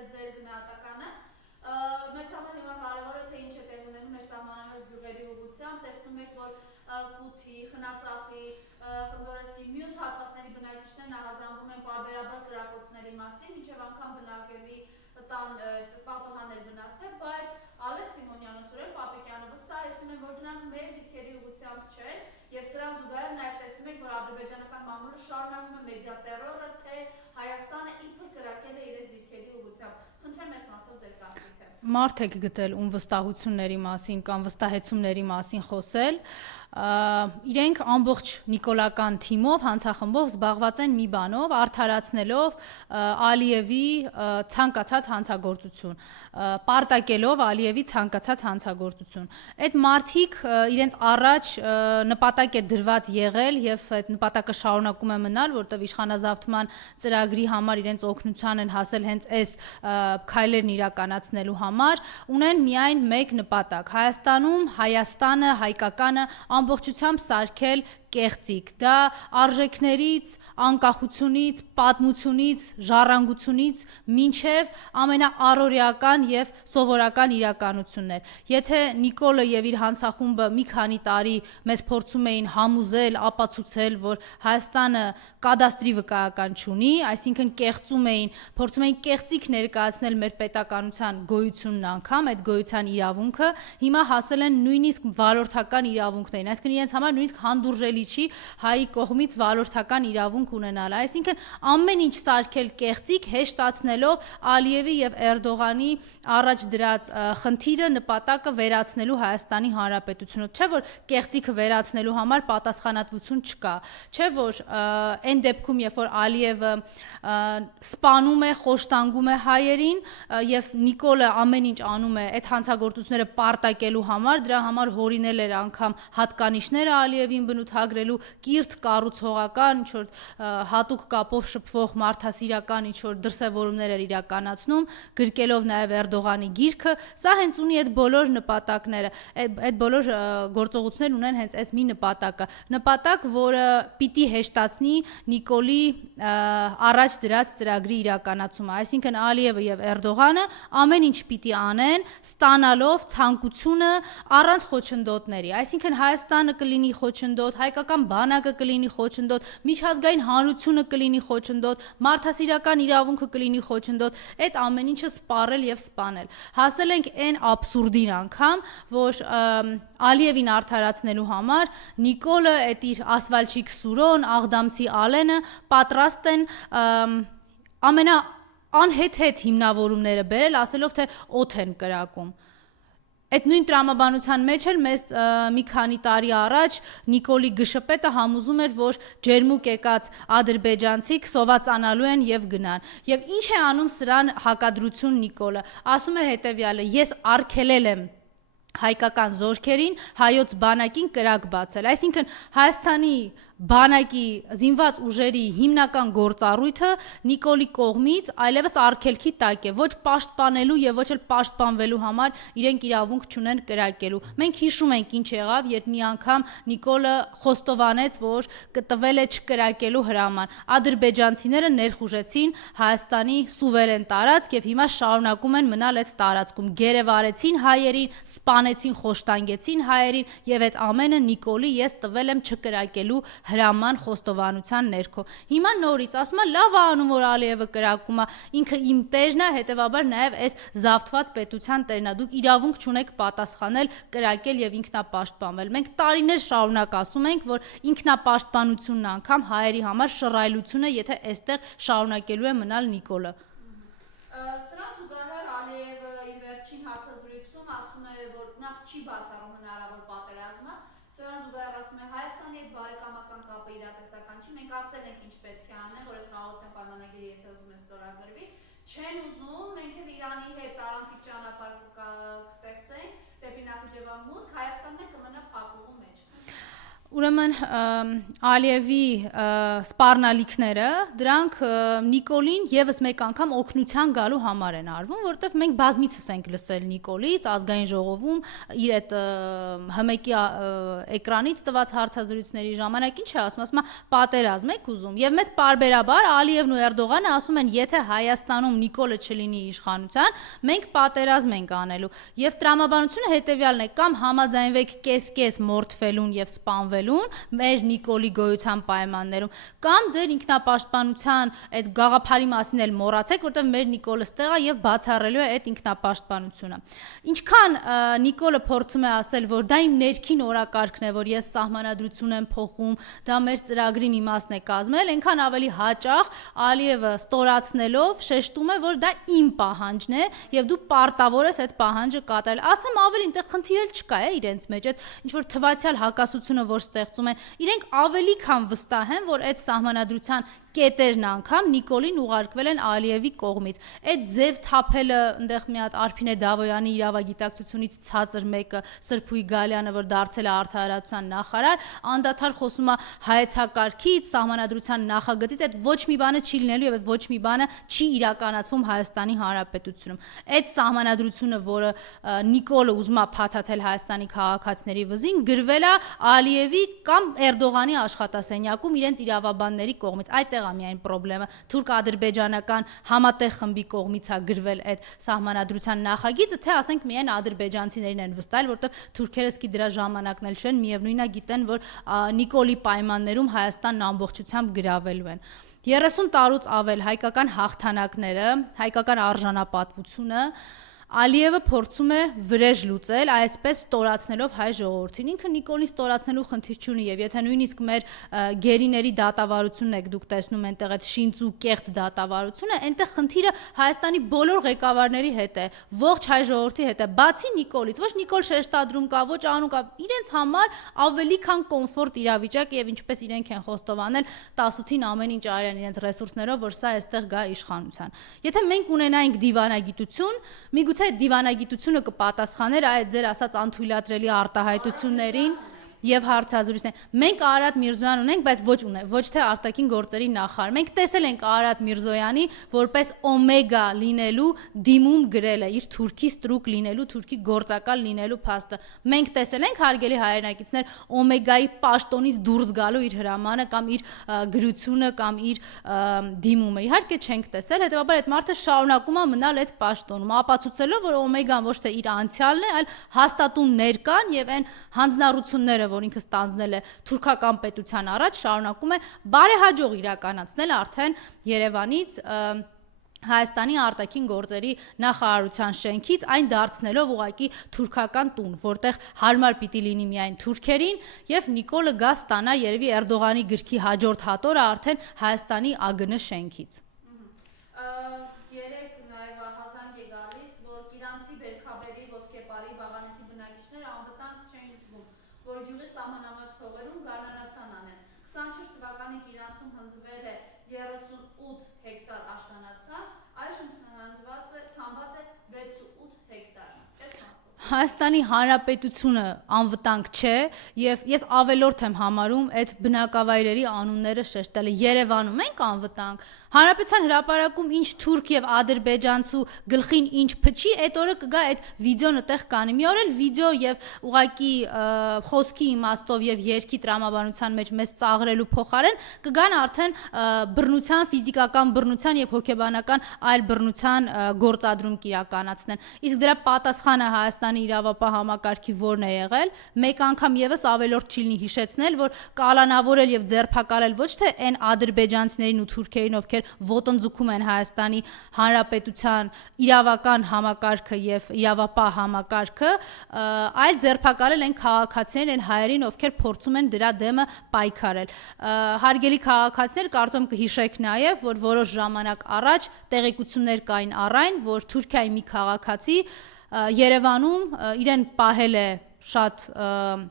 խոսել ձեր գնահատականը։ Մեզ համար հիմա կարևոր է թե ինչ է տեղ ունենում մեր սահմանամերձ գյուղերի ուղղությամբ, տեսնում եք, որ Կութի, Խնածախի, Խնձորեսկի մյուս հատվածների բնակիչներն ահազանգում են պարբերաբար կրակոցների մասին, մինչև անգամ բնակելի տան պատուհաներ վնասվել, բայց Ալեքս Սիմոնյանը, Սուրեն Պապիկյանը վստահեցնում են, որ դրանք մեր դիրքերի ուղղությամբ չեն, եւ սրան զուգահեռ նաեւ տեսնում եք, որ ադրբեջանական մամուլը շարունակում է մեդիա տերորը, թե Հայաստանը իբր կրակել է իրենց դիրքերի ուղղությամբ։ Խնդրեմ այս մասով ձեր կարծիքը։ Մարդ եք գտել ում վստահությունների մասին կամ վստահեցումների մասին խոսել, իրենք ամբողջ նիկոլական թիմով, հանցախմբով զբաղված են մի բանով, արդարացնելով Ալիևի ցանկացած հանցագործություն, պարտակելով Ալիևի ցանկացած հանցագործություն։ Այդ մարդիկ իրենց առաջ նպատակ է դրված եղել եւ այդ նպատակը շարունակում է մնալ, որտեղ իշխանազավթման ծրագրի համար իրենց օգնության են հասել հենց այս քայլերն իրականացնելու համար, ունեն միայն մեկ նպատակ՝ Հայաստանում Հայաստանը, հայկականը ամբողջությամբ սարքել կեղծիք, դա արժեքներից, անկախությունից, պատմությունից, ժառանգությունից մինչև ամենաառօրեական եւ սովորական իրականություններ։ Եթե Նիկոլը եւ իր հանցախումբը մի քանի տարի մեզ փորձում էին համոզել, ապացուցել, որ Հայաստանը կադաստրի վկայական չունի, այսինքն փորձում էին կեղծիք ներկայացնել մեր պետականության գոյությունն անգամ, այդ գոյության իրավունքը, հիմա հասել են նույնիսկ վարորդական իրավունքներին, այսինքն իրենց համար նույնիսկ հանդուրժելի չի հայի կողմից վարորդական իրավունք ունենալը, այսինքն ամեն ինչ սարքել կեղծիք, հեշտացնելով Ալիևի եւ Էրդողանի առաջ դրած խնդիրը, նպատակը վերացնելու Հայաստանի Հանրապետությունը, չէ որ կեղծիքը վերացնելու համար պատասխանատվություն չկա, չէ որ այն դեպքում, երբ որ Ալիևը սպանում է, խոշտանգում է հայերին եւ Նիկոլը ամեն ինչ անում է այդ հանցագործությունները պարտակելու համար, դրա համար հորինել էր անգամ հատկանիշները Ալիևին բնութագրելու, կիրթ կառուցողական, ինչ որ հատուկ կապով շփվող մարդասիրական ինչ որ դրսևորումներ էր իրականացնում, գրկելով նաեւ Էրդողանի գիրքը, սա հենց ունի այդ բոլոր նպատակները, այդ բոլոր գործողություններն ունեն հենց այս մի նպատակ, որը պիտի հեշտացնի Նիկոլի առաջ դրած ծրագրի իրականացումը, այսինքն Ալիևը եւ Էրդողանը ամեն ինչ պիտի անեն, ստանալով ցանկությունը առանց խոչընդոտների, այսինքն Հայաստանը կլինի խոչընդոտ, հայկական բանակը կլինի խոչընդոտ, միջազգային հանրությունը կլինի խոչընդոտ, մարդասիրական իրավունքը կլինի խոչընդոտ, այդ ամեն ինչը սպառել եւ սպանել։ Հասել ենք այն աբսուրդին անգամ, որ Ալիևին արդարացնելու համար Նիկոլը, այդ իր ասվալչիկ Սուրոն, աղդամցի Ալենը պատրաստ են անհեթեթ հիմնավորումները բերել, ասելով թե օդ են կրակում։ Այդ նույն տրամաբանության մեջ էլ մեզ մի քանի տարի առաջ Նիկոլի գշպետը համոզում էր, որ ջերմուկ եկած ադրբեջանցիք սովածանալու են եւ գնան։ Եվ ինչ է անում սրան հակադրություն Նիկոլը։ Ասում է հետեւյալը. ես արգելել եմ հայկական զորքերին հայոց բանակին կրակ բացել, այսինքն Հայաստանի բանակի զինված ուժերի հիմնական գործառույթը Նիկոլի կողմից այլևս արգելքի տակ է, ոչ պաշտպանելու եւ ոչ էլ պաշտպանվելու համար իրենք իրավունք չունեն կրակելու։ Մենք հիշում ենք ինչ եղավ, երբ մի անգամ Նիկոլը խոստովանեց, որ տվել է չկրակելու հրաման։ Ադրբեջանցիները ներխուժեցին Հայաստանի սուվերեն տարածք եւ հիմա շարունակում են մնալ այդ տարածքում։ Գերեվարեցին հայերին, սպանեցին, խոշտանգեցին հայերին եւ այդ ամենը Նիկոլի ես տվել եմ չկրակելու հրաման խոստովանության ներքո։ Հիմա նորից ասում է լավ է անում, որ Ալիևը կրակում է, ինքը իմ տերն է, հետեւաբար նաեւ այս զավթված պետության տերն է։ Դուք իրավունք չունեք պատասխանել, կրակել եւ ինքնապաշտպանվել։ Մենք տարիներ շարունակ ասում ենք, որ ինքնապաշտպանությունն անգամ հայերի համար շռայլություն է, եթե այստեղ շարունակելու է մնալ Նիկոլը։ Սրան զուգահեռ Ալիևը իր վերջին հարցազրույցում ասում է, որ նախ չի բացառում հնարավոր պատերազմը, սրան զուգահեռ ասում է Հայաստանի հետ բարեկամական կապը իրատեսական չի, մենք ասել ենք ինչ պետք է անեն, որ այդ խաղաղության պայմանագիրը եթե ուզում են ստորագրվի, չեն ուզում, մենք էլ Իրանի հետ առանցիկ ճանապարհ կստեղծենք դեպի Նախիջևան մուտք, Հայաստանն է կմնա փակուղու մեջ։ Ուրեմն Ալիևի սպառնալիքները դրանք Նիկոլին եւս մեկ անգամ օգնության գալու համար են արվում, որովհետեւ մենք բազմիցս ենք լսել Նիկոլից ազգային ժողովում իր այդ հմեկի էկրանից տված հարցազրույցների ժամանակ ինչ է ասում, պատերազմ եք ուզում եւ մեզ պարբերաբար Ալիևն ու Էրդողանը ասում են, եթե Հայաստանում Նիկոլը չլինի իշխանության, մենք պատերազմ ենք անելու եւ տրամաբանությունը հետեւյալն է, կամ համաձայնվեք կես-կես մորթվելուն եւ սպանվելուն մեր Նիկոլի գոյության պայմաններում, կամ ձեր ինքնապաշտպանության այդ գաղափարի մասին էլ մոռացեք, որտեղ մեր Նիկոլը ստեղ է եւ բացառելու է այդ ինքնապաշտպանությունը։ Ինչքան Նիկոլը փորձում է ասել, որ դա իմ ներքին օրակարգն է, որ ես սահմանադրություն եմ փոխում, դա մեր ծրագրի մի մասն է կազմել, այնքան ավելի հաճախ Ալիևը ստորացնելով շեշտում է, որ դա իմ պահանջն է եւ դու պարտավոր ես այդ պահանջը կատարել։ Ասեմ ավելին, այդտեղ խնդիր էլ չկա է իրենց մեջ, այդ ինչ որ թվացial հակասությունը, որ ստեղծում են, իրենք ավելի քան վստահ են, որ այդ սահմանադրության կետերն անգամ Նիկոլին ուղարկվել են Ալիևի կողմից։ Այդ ձև թափելը այնտեղ մի հատ Արփինե Դավոյանի իրավագիտակցությունից ցածր մեկը Սրփուի Գալյանը, որ դարձել է արդարացության նախարար, անդադար խոսում է հայեցակարգից, սահմանադրության նախագծից, այդ ոչ մի բանը չի լինելու եւ այդ ոչ մի բանը չի իրականացվում Հայաստանի Հանրապետությունում։ Այդ սահմանադրությունը, որը Նիկոլը ուզում է փաթաթել Հայաստանի քաղաքացիների վզին, գրվել է Ալիևի կամ Էրդողանի աշխատասենյակում իրենց իրավաբանների կողմից։ Այդտեղ է միայն խնդրեմը թուրք-ադրբեջանական համատեղ խմբի կողմից է գրվել այդ սահմանադրության նախագիծը, թե ասենք միայն ադրբեջանցիներին են վստահել, որովհետև թուրքերը սկի դրա ժամանակն էլ չեն, միևնույնն է գիտեն, որ Նիկոլի պայմաններում Հայաստանն ամբողջությամբ գրավելու են։ 30 տարուց ավել հայկական հաղթանակները, հայկական արժանապատվությունը Ալիևը փորձում է վրեժ լուծել, այսպես ստորացնելով հայ ժողովրդին։ Ինքը Նիկոլին ստորացնելու խնդիր չունի եւ եթե նույնիսկ մեր գերիների դատավարությունն եք դուք տեսնում այնտեղ այդ շինծ ու կեղծ դատավարությունը, այնտեղ խնդիրը Հայաստանի բոլոր ղեկավարների հետ է, ողջ հայ ժողովրդի հետ է, բացի Նիկոլից, ոչ Նիկոլ շեշտադրում կա, ոչ անուն կա, իրենց համար ավելի քան կոմֆորտ իրավիճակ եւ ինչպես իրենք են խոստովանել 18-ին ամեն ինչ արեն իրենց ռեսուրսներով, որ սա այստեղ գա իշխանության։ Եթե մենք ունենայինք դիվանագիտություն, միգուցե այդ դիվանագիտությունը կպատասխաներ այդ ձեր ասած անթույլատրելի արտահայտություններին եւ հարցազրույցներ։ Մենք Արարատ Միրզոյան ունենք, բայց ոչ թե արտաքին գործերի նախարար։ Մենք տեսել ենք Արարատ Միրզոյանի որպես օմեգա լինելու դիմում գրելը, իր թուրքի ստրուկ լինելու, թուրքի գործակալ լինելու փաստը։ Մենք տեսել ենք հարգելի հայրենակիցներ օմեգայի պաշտոնից դուրս գալու իր հրամանը կամ իր գրությունը կամ իր դիմումը։ Իհարկե չենք տեսել, հետեւաբար այդ մարդը շարունակում է մնալ այդ պաշտոնում, ապացուցելով, որ օմեգան ոչ թե իր անցյալն է, այլ հաստատուն ներկան եւ այն հանձնառությունները, որ ինքը ստանձնել է թուրքական պետության առաջ, շարունակում է բարեհաջող իրականացնել արդեն Երևանից Հայաստանի արտաքին գործերի նախարարության շենքից, այն դարձնելով ուղղակի թուրքական տուն, որտեղ հարմար պիտի լինի միայն թուրքերին եւ Նիկոլը գա ստանա երևի Էրդողանի գրքի հաջորդ հատորը արդեն Հայաստանի ԱԳՆ շենքից։ Երեք նաեւ հազանգ է գալիս, որ Կիրանցի Բերքաբերի ոսկեպարի Վաղանեսի բնակիչները անվտանգ չեն զգում, որ գյուղի սահմանամերձ հողերում գարնանացան անեն։ 24 թվականի Կիրանցում հնձվել է 38 հեկտար աշնանացան, այժմ ցանված է 68 հեկտար։ Հայաստանի Հանրապետությունը անվտանգ չէ եւ ես ավելորդ եմ համարում այդ բնակավայրերի անունները շեշտելը։ Երևանում ենք անվտանգ, Հանրապետության հրապարակում ինչ թուրք եւ ադրբեջանցու գլխին ինչ փչի, այդ օրը կգա այդ վիդեոն այդտեղ կանի։ Մի օր էլ վիդեո եւ ուղակի խոսքի իմաստով եւ երկի տրամաբանության մեջ մեզ ծաղրելու փոխարեն կգան արդեն բռնության, ֆիզիկական բռնության եւ հոգեբանական այլ բռնության գործադրում կիրականացնեն։ Իսկ դրա պատասխանը Հայաստանի իրավապահ համակարգի որն է եղել, մեկ անգամ եւս ավելորդ չի լինի հիշեցնել, որ կալանավորել եւ ձերբակալել ոչ թե այն ադրբեջանցիներին ու թուրքերին, ովքեր ոտնձգում են Հայաստանի Հանրապետության իրավական համակարգը եւ իրավապահ համակարգը, այլ ձերբակալել են քաղաքացիներին, այն հայերին, ովքեր փորձում են դրա դեմը պայքարել։ Հարգելի քաղաքացիներ, կարծում կհիշեք նաեւ, որ որոշ ժամանակ առաջ տեղեկություններ կային առայն, որ Թուրքիայի մի քաղաքացի Երևանում իրեն պահել է շատ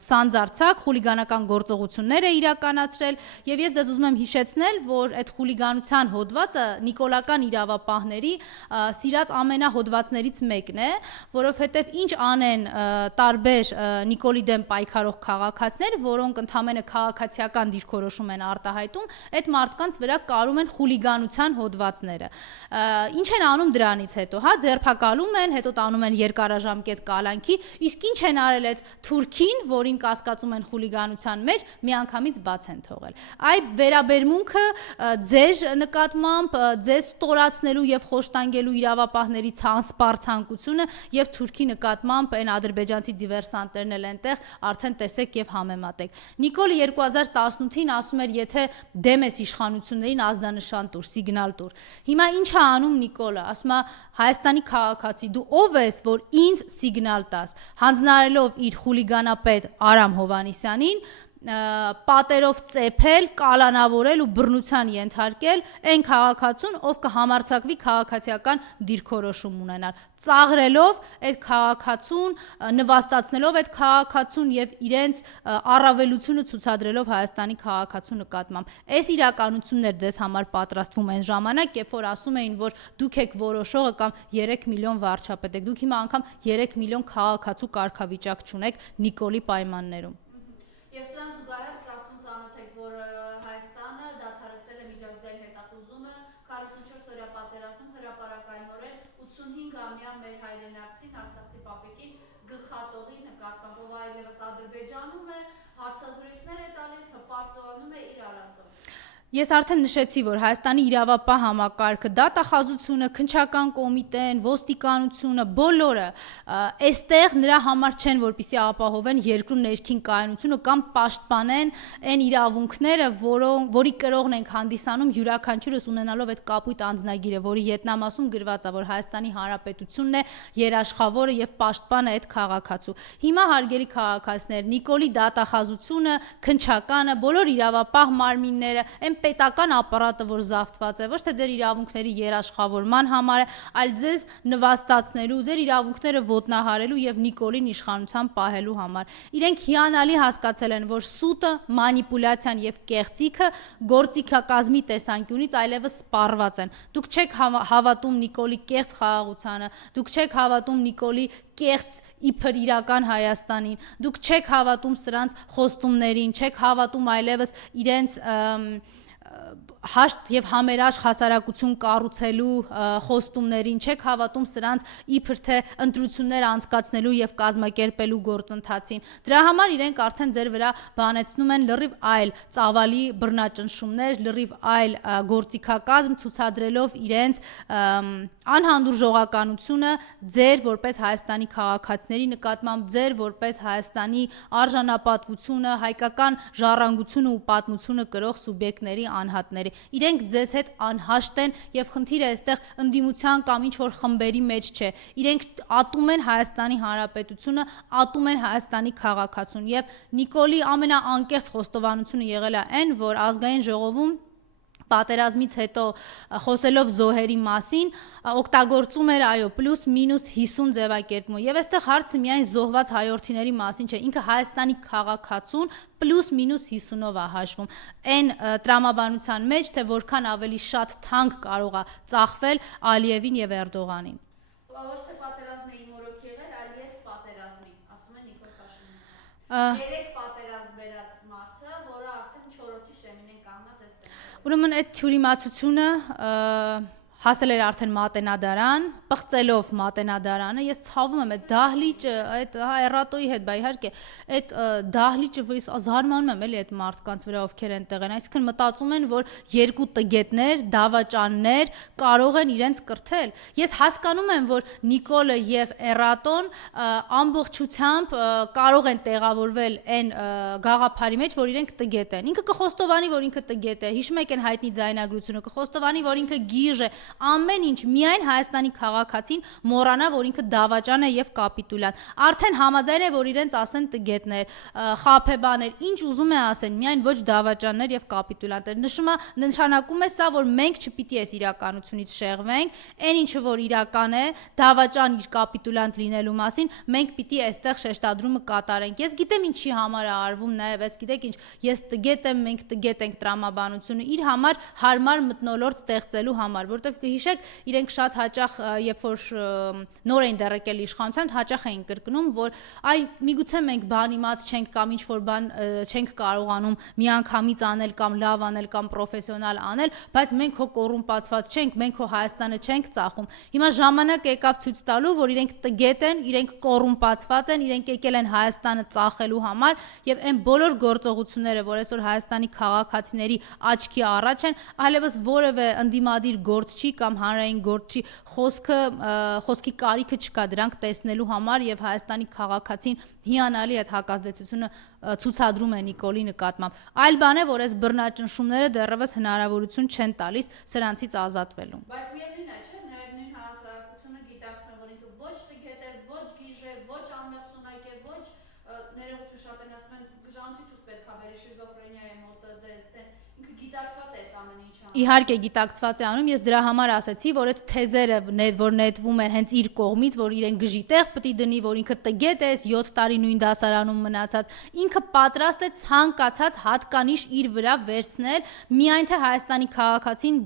սանձարձակ խուլիգանական գործողություններ է իրականացրել եւ ես ձեզ ուզում եմ հիշեցնել, որ այդ խուլիգանության հոդվածը նիկոլական իրավապահների սիրած ամենահոդվածներից մեկն է, որովհետեւ ինչ անեն տարբեր Նիկոլի դեմ պայքարող քաղաքացիներ, որոնք ընդհանրապես քաղաքացիական դիրքորոշում են արտահայտում, այդ մարդկանց վրա կարում են խուլիգանության հոդվածները։ Ինչ են անում դրանից հետո, հա, ձերբակալում են, հետո տանում են երկարաժամկետ կալանքի, իսկ ինչ են արել այդ թուրքին, որին կասկածում են խուլիգանության մեջ, միանգամից բաց են թողել։ Այ վերաբերմունքը ձեր նկատմամբ, ձեզ ստորացնելու եւ խոշտանգելու իրավապահների ցանսպար ցանկությունը եւ թուրքի նկատմամբ այն ադրբեջանցի դիվերսանտներն էլ այնտեղ արդեն տեսեք եւ համեմատեք։ Նիկոլը 2018-ին ասում էր, եթե դեմ ես իշխանություններին ազդանշան տուր, սիգնալ տուր։ Հիմա ինչ է անում Նիկոլը, ասում է Հայաստանի քաղաքացի, դու ով ես, որ ինձ սիգնալ տաս, հանձնարարելով իր խուլիգանապետ Արամ Հովհաննիսյանին պատերով ծեփել, կալանավորել ու բռնության ենթարկել այն քաղաքացուն, ով կհամարձակվի քաղաքացիական դիրքորոշում ունենալ, ծաղրելով այդ քաղաքացուն, նվաստացնելով այդ քաղաքացուն եւ իրենց առավելությունը ցուցադրելով Հայաստանի քաղաքացու նկատմամբ։ Այս իրականություններ ձեզ համար պատրաստվում են ժամանակ, երբ որ ասում էին, որ դուք եք որոշողը կամ 3 միլիոն վարչապետ եք, դուք հիմա անգամ 3 միլիոն քաղաքացու կարգավիճակ չունեք Նիկոլի պայմաններում։ Ես սրան զուգահեռ կարծում ծանոթ եք, որ Հայաստանը դադարեցրել է միջազգային հետախուզումը 44-օրյա պատերազմում հրապարակայնորեն 85-ամյա մեր հայրենակցին Արցախցի պապիկին գլխատողի նկատմամբ, ով այլևս Ադրբեջանում է, հարցազրույցներ է տալիս, հպարտանում է իր արածով։ Ես արդեն նշեցի, որ Հայաստանի իրավապահ համակարգը, դատախազությունը, քննչական կոմիտեն, ոստիկանությունը, բոլորը այստեղ նրա համար չեն, որպեսզի ապահովեն երկրում ներքին կայունությունը կամ պաշտպանեն այն իրավունքները, որի կրողն ենք հանդիսանում յուրաքանչյուրս ունենալով այդ կապույտ անձնագիրը, որի ետնամասում գրված է, որ Հայաստանի Հանրապետությունն է երաշխավորը եւ պաշտպանը այդ քաղաքացու։ Հիմա հարգելի քաղաքացիներ, Նիկոլի դատախազությունը, քննչականը, բոլոր իրավապահ մարմինները, պետական ապարատը, որ զավթված է, ոչ թե ձեր իրավունքների երաշխավորման համար է, այլ ձեզ նվաստացնելու, ձեր իրավունքները ոտնահարելու եւ Նիկոլին իշխանության պահելու համար։ Իրենք հիանալի հասկացել են, որ սուտը, մանիպուլյացիան եւ կեղծիքը գործիքակազմի տեսանկյունից այլևս սպառված են։ Դուք չեք հավատում Նիկոլի կեղծ խաղաղությանը, դուք չեք հավատում Նիկոլի կեղծ իբր իրական Հայաստանին, դուք չեք հավատում սրանց խոստումներին, չեք հավատում այլևս իրենց հաշտ եւ համերաշխ հասարակություն կառուցելու խոստումներին, չեք հավատում սրանց իբր թե ընտրություններ անցկացնելու եւ կազմակերպելու գործընթացին։ Դրա համար իրենք արդեն ձեր վրա բանեցնում են լրիվ այլ ծավալի բռնաճնշումներ, լրիվ այլ գործիքակազմ ցուցադրելով իրենց անհանդուրժողականությունը ձեր որպես Հայաստանի քաղաքացիների նկատմամբ, ձեր որպես Հայաստանի արժանապատվությունը, հայկական ժառանգությունը ու պատմությունը կրող սուբյեկտների անհատների։ Իրենք ձեզ հետ անհաշտ են եւ խնդիրը այստեղ ընդդիմության կամ ինչ որ խմբերի մեջ չէ։ Իրենք ատում են Հայաստանի Հանրապետությունը, ատում են Հայաստանի քաղաքացուն եւ Նիկոլի ամենաանկեղծ խոստովանությունը եղել է այն, որ ազգային ժողովում պատերազմից հետո խոսելով զոհերի մասին օգտագործում էր այո պլյուս մինուս 50 ձևակերպում եւ այստեղ հարցը միայն զոհված հայրենիների մասին չէ, ինքը Հայաստանի քաղաքացուն պլյուս մինուս 50-ով է հաշվում այն տրամաբանության մեջ, թե որքան ավելի շատ թանկ կարող է ծախվել Ալիևին եւ Էրդողանին։ Ոչ թե պատերազմն է իմ օրոք եղել, այլ ես պատերազմի, ասում է Նիկոլ Փաշինյանը։ Երեք պատերազմ վերած մարդը, որը արդեն 4-րդի շեմին են կանգնած այստեղ։ Ուրեմն այդ թյուրիմացությունը հասել էր արդեն մատենադարան, պղծելով մատենադարանը, ես ցավում եմ այդ դահլիճը, այդ էռատոյի հետ, բա իհարկե, այդ դահլիճը, որ ես զարմանում եմ էլի այդ մարդկանց վրա, ովքեր այնտեղ են, այսինքն մտածում են, որ երկու տգետներ, դավաճաններ կարող են իրենց կրթել։ Ես հասկանում եմ, որ Նիկոլը եւ Էռատոն ամբողջությամբ կարող են տեղավորվել այն գաղափարի մեջ, որ իրենք տգետ են։ Ինքը կխոստովանի, որ ինքը տգետ է։ Հիշում եք այն հայտնի ձայնագրությունը, կխոստովանի, որ ինքը գիժ է, ամեն ինչ միայն Հայաստանի քաղաքացին մոռանա, որ ինքը դավաճան է եւ կապիտուլյանտ։ Արդեն համաձայն է, որ իրենց ասեն տգետներ, խաբեբաներ, ինչ ուզում է ասեն, միայն ոչ դավաճաններ եւ կապիտուլյանտներ։ Նշանակում է սա, որ մենք չպիտի այս իրականությունից շեղվենք, այն ինչը որ իրական է, դավաճան իր կապիտուլյանտ լինելու մասին, մենք պիտի այստեղ շեշտադրումը կատարենք։ Ես գիտեմ ինչի համար է արվում, նաեւ ես գիտեք ինչ, ես տգետ եմ, մենք տգետ ենք տրամաբանությունը իր համար հարմար մթնոլորտ ստեղծելու համար, որտեվ կհիշեք, իրենք շատ հաճախ, երբ որ նոր էին դեռ եկել իշխանության, հաճախ էին կրկնում, որ այ միգուցե մենք բանիմաց չենք կամ ինչ որ բան չենք կարողանում միանգամից անել կամ լավ անել կամ պրոֆեսիոնալ անել, բայց մենք հո կոռումպացված չենք, մենք հո Հայաստանը չենք ծախում։ Հիմա ժամանակ եկավ ցույց տալու, որ իրենք տգետ են, իրենք կոռումպացված են, իրենք եկել են Հայաստանը ծախելու համար եւ այն բոլոր գործողությունները, որ այսօր Հայաստանի քաղաքացիների աչքի առաջ են, այլևս որևէ ընդդիմադիր գործ չի կամ հանրային գործ չի, խոսքի կարիքը չկա դրանք տեսնելու համար եւ Հայաստանի քաղաքացին հիանալի այդ հակազդեցությունը ցուցադրում է Նիկոլի նկատմամբ։ Այլ բան է, որ այս բռնաճնշումները դեռևս հնարավորություն չեն տալիս սրանցից ազատվելու։ Բայց միևնույն է, չէ՞, նույն հասարակությունը գիտակցում է, որ ինքը ոչ տգետ է, ոչ գիժ է, ոչ անմեղսունակ է, ոչ ներողություն շատ են ասում են ժանչի թուղթ պետք է բերի շիզոֆրենիա է մոտը դեստեն, ինքը գիտակցված է այս ամեն ինչը։ Իհարկե գիտակցված է անում, ես դրա համար ասացի, որ այդ թեզերը, որ նետվում են հենց իր կողմից, որ իրեն գժի տեղ պետք է դնի, որ ինքը տգետ է, 7 տարի նույն դասարանում մնացած, ինքը պատրաստ է ցանկացած հատկանիշ իր վրա վերցնել, միայն թե Հայաստանի քաղաքացին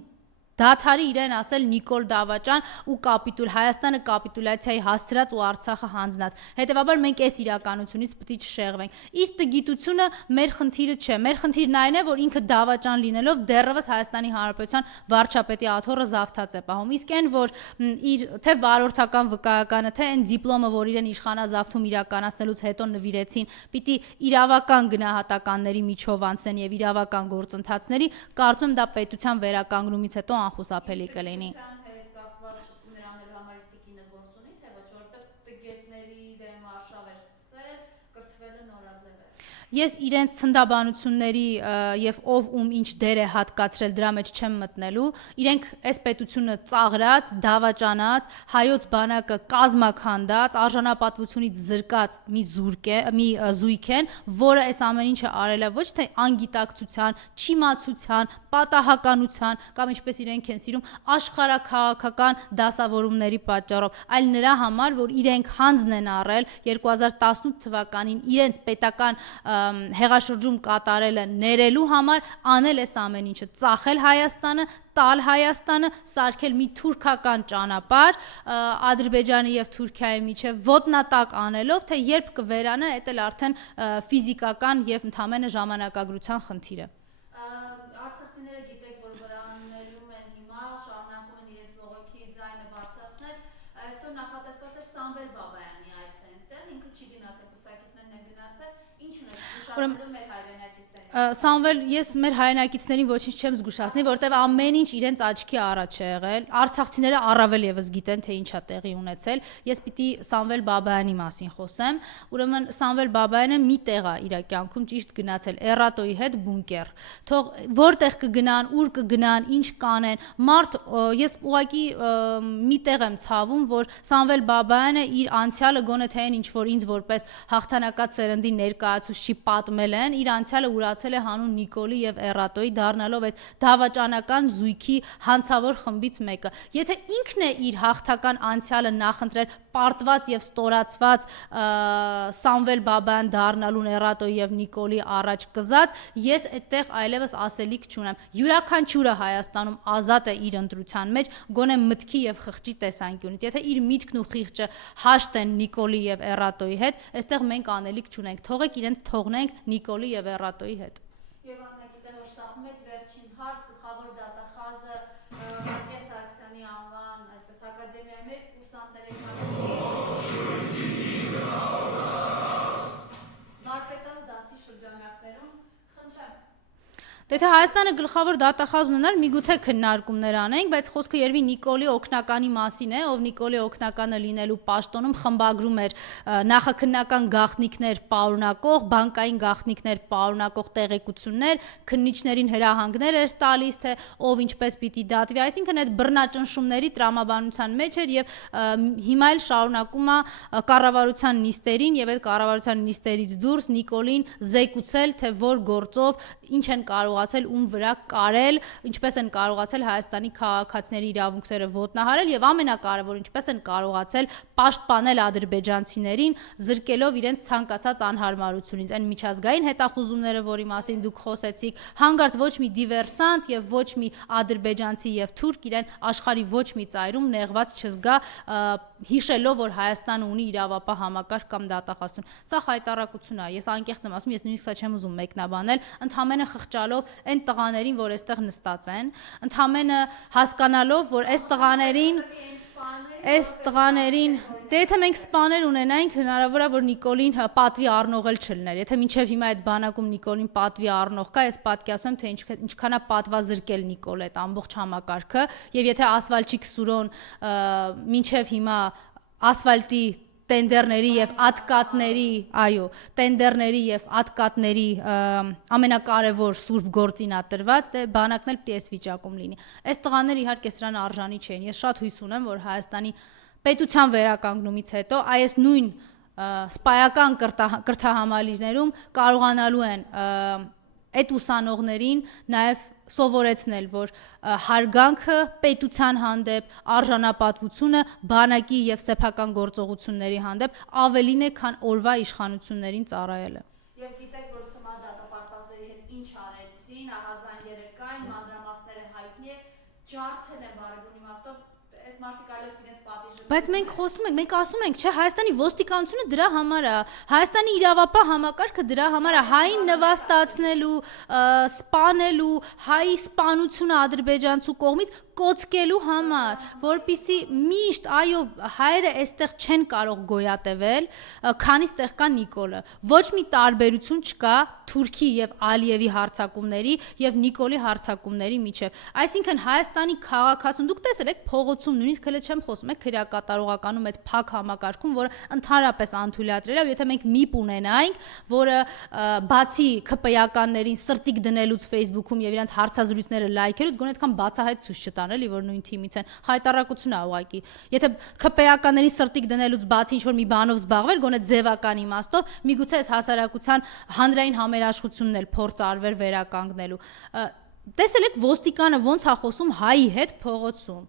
դաթարի իրեն ասել Նիկոլ դավաճան ու կապիտուլ Հայաստանը կապիտուլյացիայի հասցրած ու Արցախը հանձնած։ Հետևաբար մենք այս իրականությունից պետք է չշեղվենք։ Իր տգիտությունը մեր խնդիրը չէ։ Մեր խնդիրն այն է, որ ինքը դավաճան լինելով դեռևս Հայաստանի Հանրապետության վարչապետի աթոռը զավթած է պահում։ Իսկ այն, որ իր թե վարորդական վկայականը, թե այն դիպլոմը, որ իրեն իշխանազավթում իրականացնելուց հետո նվիրեցին, պիտի իրավական գնահատականների միջով անցնեն եւ իրավական գործընթացների, կարծում դա պետության վերականգնումից հետո անխուսափելի կլինի։ Ես իրենց ցնդաբանությունների եւ ով ում ինչ դեր է հատկացրել դրա մեջ չեմ մտնելու, իրենք այս պետությունը ծաղրած, դավաճանած, հայոց բանակը կազմաքանդած, արժանապատվությունից զրկած մի զույգ են, որը այս ամեն ինչը արել է ոչ թե անգիտակցության, չիմացության, պատահականության կամ ինչպես իրենք են սիրում աշխարհաքաղաքական դասավորումների պատճառով, այլ նրա համար, որ իրենք հանձն են առել 2018 թվականին իրենց պետական հեղաշրջում կատարելը ներելու համար անել այս ամեն ինչը, ծախել Հայաստանը, տալ Հայաստանը, սարքել մի թուրքական ճանապարհ Ադրբեջանի եւ Թուրքիայի միջև ոտնատակ անելով, թե երբ կվերանա, դա էլ արդեն ֆիզիկական եւ ընդհանրապես ժամանակագրության խնդիր է։ Արցախցիները գիտեք, որ վրանելում են հիմա, շարունակում են իրենց բողոքի ձայնը բարձրացնել, այսօր նախատեսված էր Սամվել Բաբայանի այցը այնտեղ, ինքը չի գնացել, կուսակիցներն են գնացել, ինչ ունեք զգուշացնելու մեր հայրենակիցներին։ Սամվել, ես մեր հայրենակիցներին ոչինչ չեմ զգուշացնի, որտեղ ամեն ինչ իրենց աչքի առաջ է եղել, արցախցիները առավել եւս գիտեն, թե ինչա տեղի ունեցել։ Ես պիտի Սամվել Բաբայանի մասին խոսեմ, ուրեմն Սամվել Բաբայանը մի տեղ է իր կյանքում ճիշտ գնացել Էրատոյի հետ բունկեր։ Թող որտեղ կգնան, ուր կգնան, ինչ կանեն, մարդ ես ուղղակի մի տեղ եմ ցավում, որ Սամվել Բաբայանը իր անցյալը գոնե թե ինչ որ ինձ որպես հաղթանակած սերնդի ներկայացուցիչ պատմել են, իր անցյալը ուրացել է հանուն Նիկոլի եւ Էրատոյի, դառնալով այդ դավաճանական զույգի հանցավոր խմբից մեկը։ Եթե ինքն է իր հաղթական անցյալը նախընտրել պարտված եւ ստորացված Սամվել Բաբայան դառնալուն Էրատոյի եւ Նիկոլի առաջ կզած, ես այդտեղ այլևս ասելիք չունեմ։ Յուրաքանչյուրը Հայաստանում ազատ է իր ընտրության մեջ, գոնե մտքի եւ խղճի տեսանկյունից։ Եթե իր միտքն ու խիղճը հաշտ են Նիկոլի եւ Էրատոյի հետ, այստեղ մենք անելիք չունենք։ Թողեք իրենց թողնենք Նիկոլի եւ Էրատոյի հետ։ Եվ աննագիտը հաշտվում եք վերջին հարց գլխավոր դատախազը Վազգեն Սարգսյանի անվան այդպես ակադեմիայի մեր կուրսանտների վարպետաց դասի շրջանակներում խնդրեմ։ Եթե Հայաստանը գլխավոր դատախազ ունենար, միգուցե քննարկումներ անենք, բայց խոսքը երևի Նիկոլի օգնականի մասին է, ով Նիկոլի օգնականը լինելու պաշտոնում խմբագրում էր նախաքննական գաղտնիքներ պարունակող, բանկային գաղտնիքներ պարունակող տեղեկություններ, քննիչներին հրահանգներ էր տալիս, թե ով ինչպես պիտի դատվի, այսինքն այդ բռնաճնշումների տրամաբանության մեջ էր եւ հիմա էլ շարունակում է կառավարության նիստերին եւ այդ կառավարության նիստերից դուրս Նիկոլին զեկուցել, թե որ գործով ինչ են կարողացել ում վրա կարել, ինչպես են կարողացել Հայաստանի քաղաքացիների իրավունքները ոտնահարել եւ ամենակարևորը ինչպես են կարողացել պաշտպանել ադրբեջանցիներին, զրկելով իրենց ցանկացած անհարմարությունից, այն միջազգային հետախուզումները, որի մասին դուք խոսեցիք, հանկարծ ոչ մի դիվերսանտ եւ ոչ մի ադրբեջանցի եւ թուրք իրեն աշխարհի ոչ մի ծայրում նեղված չզգա, հիշելով, որ Հայաստանը ունի իրավապահ համակարգ կամ դատախազություն։ Սա խայտառակություն է, ես անկեղծ եմ ասում, ես նույնիսկ սա չեմ ուզում մեկնաբանել, ընդհանրապես խղճալով այն տղաներին, որ այստեղ նստած են, ընդհանրապես հասկանալով, որ այս տղաներին, դե եթե մենք սպաներ ունենայինք, հնարավոր է, որ Նիկոլին պատվի առնող էլ չլիներ։ Եթե մինչև հիմա այդ բանակում Նիկոլին պատվի առնող կա, ես պատկերացնում եմ, թե ինչքան է պատվազրկել Նիկոլ այդ ամբողջ համակարգը, եւ եթե ասֆալտչիկ Սուրոն մինչև հիմա ասֆալտի տենդերների եւ ատկատների, այո, տենդերների եւ ատկատների ամենակարևոր սուրբ գործին ատրված, դե բանակն էլ պիտի այս վիճակում լինի։ Այս տղաները իհարկե սրան արժանի չեն։ Ես շատ հույս ունեմ, որ Հայաստանի պետության վերականգնումից հետո այս նույն սպայական կրթահամալիրներում կարողանալու են այդ ուսանողներին նաև սովորեցնել, որ հարգանքը պետության հանդեպ, արժանապատվությունը բանակի եւ սեփական գործողությունների հանդեպ ավելին է, քան օրվա իշխանություններին ծառայելը։ Եվ գիտեք, որ սմա դատապարտվածների հետ ինչ արեցին, ահազան երեկային, մանրամասները հայտնի է, ջարդել են բարեգուն իմաստով, այս մարդիկ այլևս իրենց պատիժը։ Բայց մենք խոսում ենք, մենք ասում ենք, չէ, Հայաստանի ոստիկանությունը դրա համար է, Հայաստանի իրավապահ համակարգը դրա համար է, հային նվաստացնելու, սպանելու, հայի սպանությունը ադրբեջանցու կողմից կոծկելու համար, որպիսի միշտ, այո, հայերը այստեղ չեն կարող գոյատևել, քանի ստեղ կա Նիկոլը։ Ոչ մի տարբերություն չկա Թուրքի եւ Ալիևի հարձակումների եւ Նիկոլի հարձակումների միջեւ։ Այսինքն Հայաստանի քաղաքացուն դուք տեսել եք փողոցում, նույնիսկ հենց չեմ խոսում, եք քրեակատարողականում այդ փակ համակարգում, որը ընդհանրապես անթույլատրել է, եթե մենք MIP ունենայինք, որը բացի ԿՊ-ականներին սրտիկ դնելուց Facebook-ում եւ իրենց հարցազրույցները լայքելուց գոնե այդքան բացահայտ ցույց չտան, էլի որ նույն թիմից են, խայտառակություն է ուղղակի։ Եթե ԿՊ-ականներին սրտիկ դնելուց բացի ինչ որ մի բանով զբաղվել, գոնե ձևական իմաստով, միգուցե այս հասարակության հանրային համերաշխությունն էլ փորձ արվեր վերականգնելու։ Տեսել եք ոստիկանը ոնց է խոսում հայի հետ փողոցում,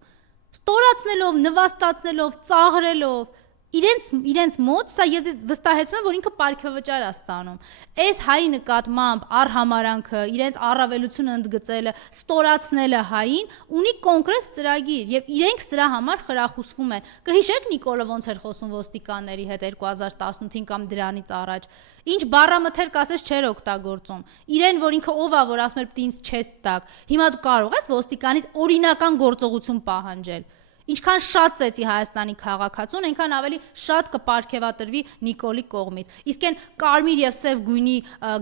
ստորացնելով, նվաստացնելով, ծաղրելով իրենց մոտ, սա ես վստահեցնում եմ, որ ինքը պարգևավճար է ստանում։ Այս հայի նկատմամբ արհամարանքը, իրենց առավելությունը ընդգծելը, ստորացնելը հային ունի կոնկրետ ծրագիր եւ իրենք սրա համար խրախուսվում են։ Կհիշեք Նիկոլը ոնց էր խոսում ոստիկանների հետ 2018-ին կամ դրանից առաջ։ Ինչ բառամթերք ասես չէր օգտագործում։ Իրեն, որ ինքը ով է, որ ասում էր պիտի ինձ չես տակ։ Հիմա դու կարող ես ոստիկանից օրինական գործողություն պահանջել։ Ինչքան շատ ծեծի Հայաստանի քաղաքացուն, այնքան ավելի շատ կպարգևատրվի Նիկոլի կողմից։ Իսկ այն կարմիր եւ սև գույնի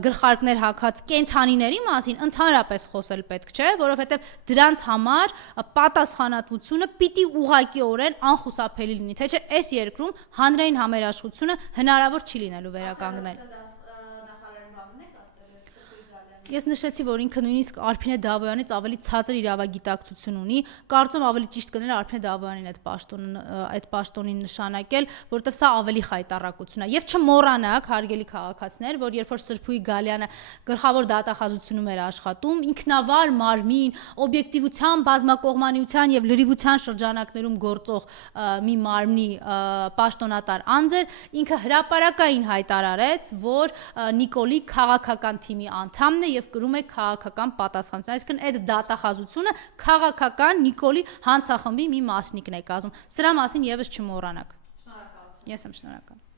գլխարկներ հագած կենթանիների մասին ընդհանրապես խոսել պետք չէ, որովհետեւ դրանց համար պատասխանատվությունը պիտի ուղղակիորեն անխուսափելի լինի, թե չէ այս երկրում հանրային համերաշխությունը հնարավոր չի լինելու վերականգնել։ Ես նշեցի, որ ինքը նույնիսկ Արփինե Դավոյանից ավելի ցածր իրավագիտակցություն ունի, կարծում ավելի ճիշտ կներ Արփինե Դավոյանին այդ պաշտոնին նշանակել, որովհետև սա ավելի խայտառակություն է։ Եվ չմոռանաք, հարգելի քաղաքացիներ, որ երբ որ Սրփուի Գալյանը գլխավոր դատախազությունում էր աշխատում, ինքնավար մարմին, օբյեկտիվության, բազմակողմանիության եւ լրիվության շրջանակներում գործող մի մարմնի պաշտոնատար անձ էր, ինքը հրապարակային հայտարարեց, որ Նիկոլի քաղաքական թիմի անդամն է եւ կրում է քաղաքական պատասխանատվություն, այսինքն այդ դատախազությունը քաղաքական Նիկոլի հանցախմբի մի մասնիկն է կազմում։ Սրա մասին եւս չմոռանաք։ Շնորհակալություն։ Ես եմ շնորհակալ։